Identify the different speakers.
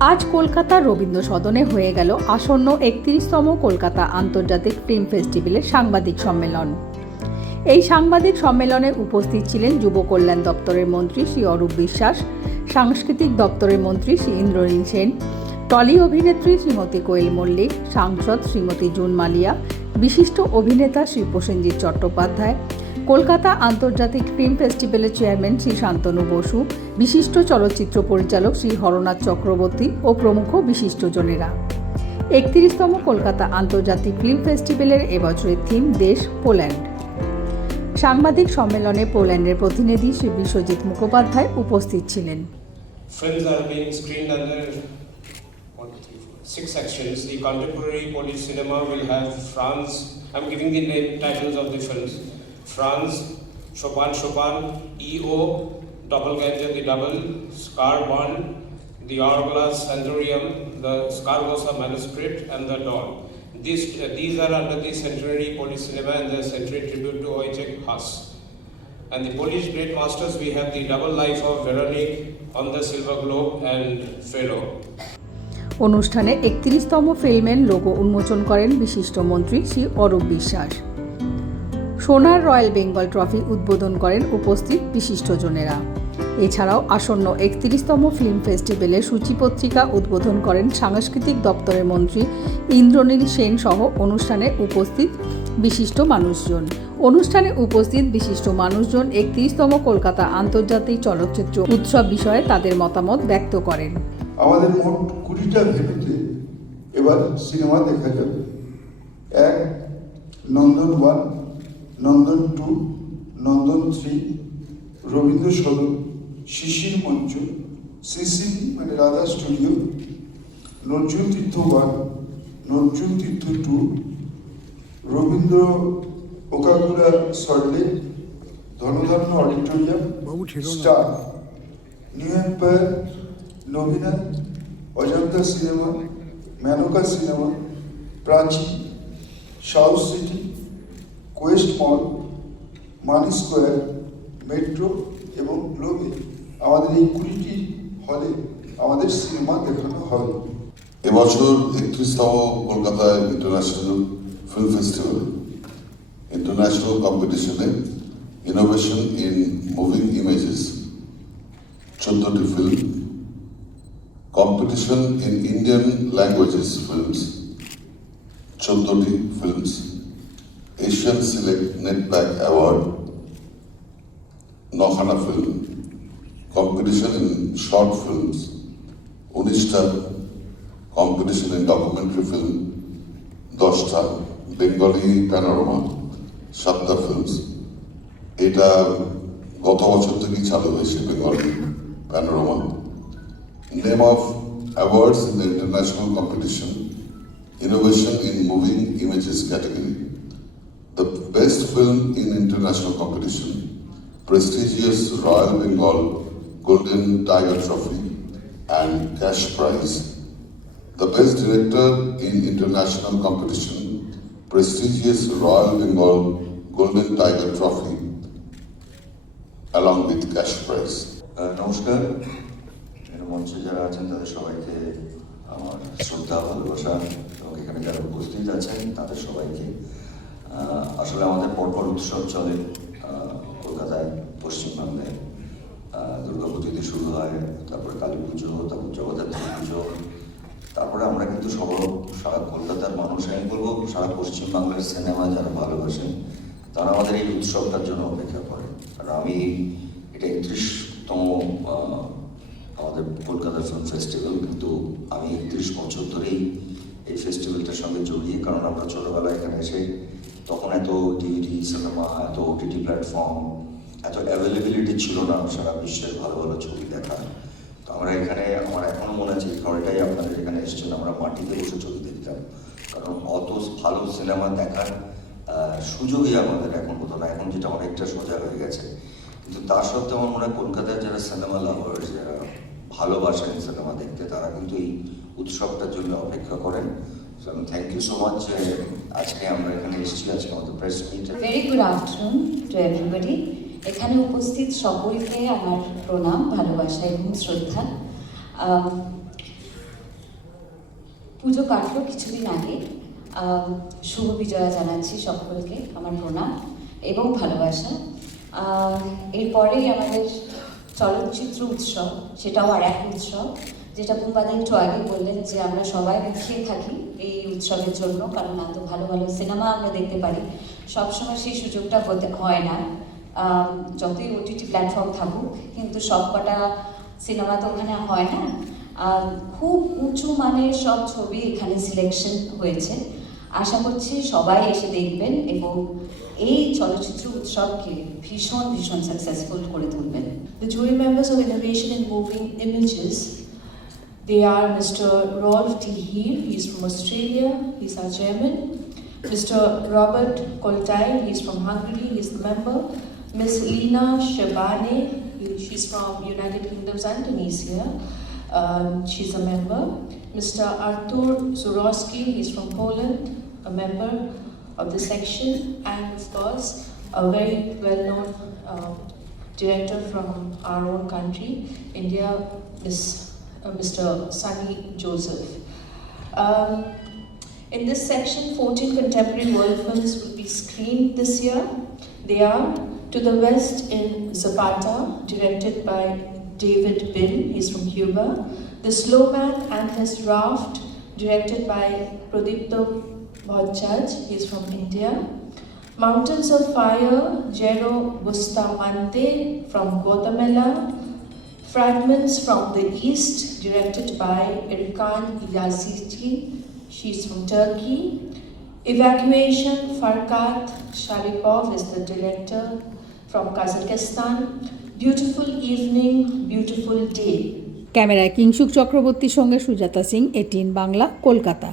Speaker 1: আজ কলকাতার রবীন্দ্র সদনে হয়ে গেল আসন্ন একত্রিশতম কলকাতা আন্তর্জাতিক ফিল্ম ফেস্টিভ্যালের সাংবাদিক সম্মেলন। এই সাংবাদিক সম্মেলনে উপস্থিত ছিলেন যুব কল্যাণ দপ্তরের মন্ত্রী শ্রী অরূপ বিশ্বাস, সাংস্কৃতিক দপ্তরের মন্ত্রী শ্রী ইন্দ্রনীল সেন, টলি অভিনেত্রী শ্রীমতী কোয়েল মল্লিক, সাংসদ শ্রীমতী জুন মালিয়া, বিশিষ্ট অভিনেতা শ্রী প্রসেনজিৎ চট্টোপাধ্যায় কলকাতা আন্তর্জাতিক ফিল্ম ফেস্টিভ্যালের চেয়ারম্যান শ্রী শান্তনু বসু, বিশিষ্ট চলচ্চিত্র পরিচালক শ্রী হরনাথ চক্রবর্তী ও প্রমুখ বিশিষ্টজনেরা একত্রিশতম কলকাতা আন্তর্জাতিক ফিল্ম ফেস্টিভ্যালের এবছরের থিম দেশ, পোল্যান্ড সাংবাদিক সম্মেলনে পোল্যান্ডের প্রতিনিধি শ্রী বিশ্বজিৎ মুখোপাধ্যায় উপস্থিত ছিলেন
Speaker 2: six. The contemporary Polish cinema will have France. I'm giving the name, titles of the films. France সোপান সোপান ইও doppelganger the double scar ban the hourglass sanatorium the Saragossa manuscript and the doll this these are under the century Polish cinema and the century tribute to Wojciech Has and the Polish great masters we have the double life of Veronique on the silver globe and fellow
Speaker 1: অনুষ্ঠানে একত্রিশতম ফিল্মের logo উন্মোচন করেন বিশিষ্ট মন্ত্রী শ্রী অরূপ বিশ্বাস। সোনার royal Bengal trophy উদ্বোধন করেন উপস্থিত বিশিষ্টজনেরা। এছাড়াও আসন্ন একত্রিশতম ফিল্ম ফেস্টিভ্যালের সূচিপত্রিকা উদ্বোধন করেন সাংস্কৃতিক দপ্তরের মন্ত্রী ইন্দ্রনীল সেন সহ অনুষ্ঠানে উপস্থিত বিশিষ্ট মানুষজন। অনুষ্ঠানে উপস্থিত বিশিষ্ট মানুষজন একত্রিশতম কলকাতা আন্তর্জাতিক চলচ্চিত্র উৎসব বিষয়ে তাদের মতামত ব্যক্ত করেন।
Speaker 3: আমাদের মোট কুড়িটা ভেন্যুতে এবার সিনেমা দেখা যাবে। এক Nandan one Nandan two Nandan three Rabindra Sadan Sisir Mancha CC মানে Radha Studio Nazrul Tirtha one Nazrul Tirtha two Rabindra Okakura Salt Lake Dhanadhanya Auditorium Star New Empire Nabina Ajanta cinema Menaka cinema Prachi South City Quest Mall Mani Square, Metro এবং গ্লোবে আমাদের এই কুড়িটি হলে আমাদের cinema দেখানো হবে।
Speaker 4: এবছর একত্রিশতম Kolkata international film festival. International কম্পিটিশনে ইনোভেশন ইন মুভিং ইমেজেস চোদ্দটি film competition in Indian languages films চোদ্দটি films Asian select NETPAC award নখানা film competition in short films উনিশটা কম্পিটিশন ইন ডকুমেন্টারি ফিল্ম দশটা বেঙ্গলি প্যানোরামা সাতটা films এটা গত বছর Bengali panorama name of awards in the international competition innovation in moving images category The best film in international competition prestigious Royal Bengal Golden Tiger Trophy and cash prize. The best director in international competition, prestigious Royal Bengal Golden Tiger Trophy along with cash prize.
Speaker 5: Ah, নমস্কার এর মঞ্চে যারা আছেন তাদের সবাইকে আমার শ্রদ্ধা ভালোবাসা এবং এখানে যারা উপস্থিত আছেন তাদের সবাইকে আহ, আসলে আমাদের পরপর উৎসব চলে কলকাতায় পশ্চিমবাংলায় আহ, দুর্গাপুজো দিয়ে শুরু হয় তারপরে কালী পুজো তারপর জগদ্ধাত্রী পুজো। তারপরে আমরা কিন্তু সব সারা কলকাতার মানুষ আমি বলব সারা পশ্চিমবাংলার সিনেমা যারা ভালোবাসেন তারা আমাদের এই উৎসবটার জন্য অপেক্ষা করে। কারণ আমি এটা একত্রিশতম আমাদের কলকাতা ফিল্ম ফেস্টিভ্যাল কিন্তু আমি একত্রিশ বছর ধরেই এই ফেস্টিভ্যালটার সঙ্গে জড়িয়ে কারণ আমরা ছোটোবেলায় এখানে এসে তখন এত ডিভিডি সিনেমা এত ওটিটি প্ল্যাটফর্ম এত অ্যাভেলেবিলিটি ছিল না সারা বিশ্বের ভালো ভালো ছবি দেখা তো আমরা এখানে, আমার এখনও মনে আছে, এই কারণেটাই আপনাদের এখানে এসেছেন আমরা মাটিতে বসে ছবি দেখতাম। কারণ অত ভালো সিনেমা দেখার সুযোগই আমাদের এখন হতো না এখন যেটা অনেকটা সোজা হয়ে গেছে। কিন্তু তা সত্ত্বেও আমার মনে হয় কলকাতার যারা সিনেমা লাভার্স যারা ভালোবাসেন সিনেমা দেখতে, তারা কিন্তু এই উৎসবটার জন্য অপেক্ষা করেন। থ্যাংক ইউ সো মাচ যে আজকে আমরা এখানে এসেছি, আজকে আমাদের press meet
Speaker 6: very good afternoon to everybody এখানে উপস্থিত সকলকে আমার প্রণাম, ভালোবাসা এবং শ্রদ্ধা। পুজো কাটলো কিছুদিন আগে। শুভ বিজয়া জানাচ্ছি সকলকে আমার প্রণাম এবং ভালোবাসা। এরপরেই আমাদের চলচ্চিত্র উৎসব, সেটাও আর এক উৎসব। যেটা বুম্বাদা একটু আগে বললেন যে আমরা সবাই মুখিয়ে থাকি এই উৎসবের জন্য কারণ এত ভালো ভালো সিনেমা আমরা দেখতে পারি। সবসময় সেই সুযোগটা হতে হয় না। যতই ওটিটি প্ল্যাটফর্ম থাকুক কিন্তু সব কটা সিনেমা তো ওখানে হয় না। আর খুব উঁচু মানের সব ছবি এখানে সিলেকশন হয়েছে। আশা করছি সবাই এসে দেখবেন এবং এই চলচ্চিত্র উৎসবকে ভীষণ ভীষণ সাকসেসফুল করে তুলবেন।
Speaker 7: The jury members of Innovation in Moving Images, they are Mr. Rolf T. Heer, he's from Australia, he's our chairman. Mr. Robert Koltai, he's from Hungary, he's the member. Miss Lina Shabane, she's from United Kingdom's and Tunisia, um, she's a member. Mr. Artur Zurowski, he's from Poland, a member of the section, and of course, a very well-known uh, director from our own country, India, Miss, uh, Mr. Sunny Joseph. Um, in this section, 14 contemporary world films will be screened this year. They are To the West in Zapata, directed by David Bill, he's from Cuba. The Slow Man and His Raft, directed by Pradipto Bhattacharya, he's from India. Mountains of Fire, Jero Bustamante from Guatemala. Fragments from the East, directed by Erkan Yazidi, she's from Turkey. Evacuation, Farkat Sharipov is the director from Kazakhstan. Beautiful evening, beautiful day.
Speaker 1: ক্যামেরায় কিংসুক চক্রবর্তীর সঙ্গে সুজাতা সিং এটিন বাংলা কলকাতা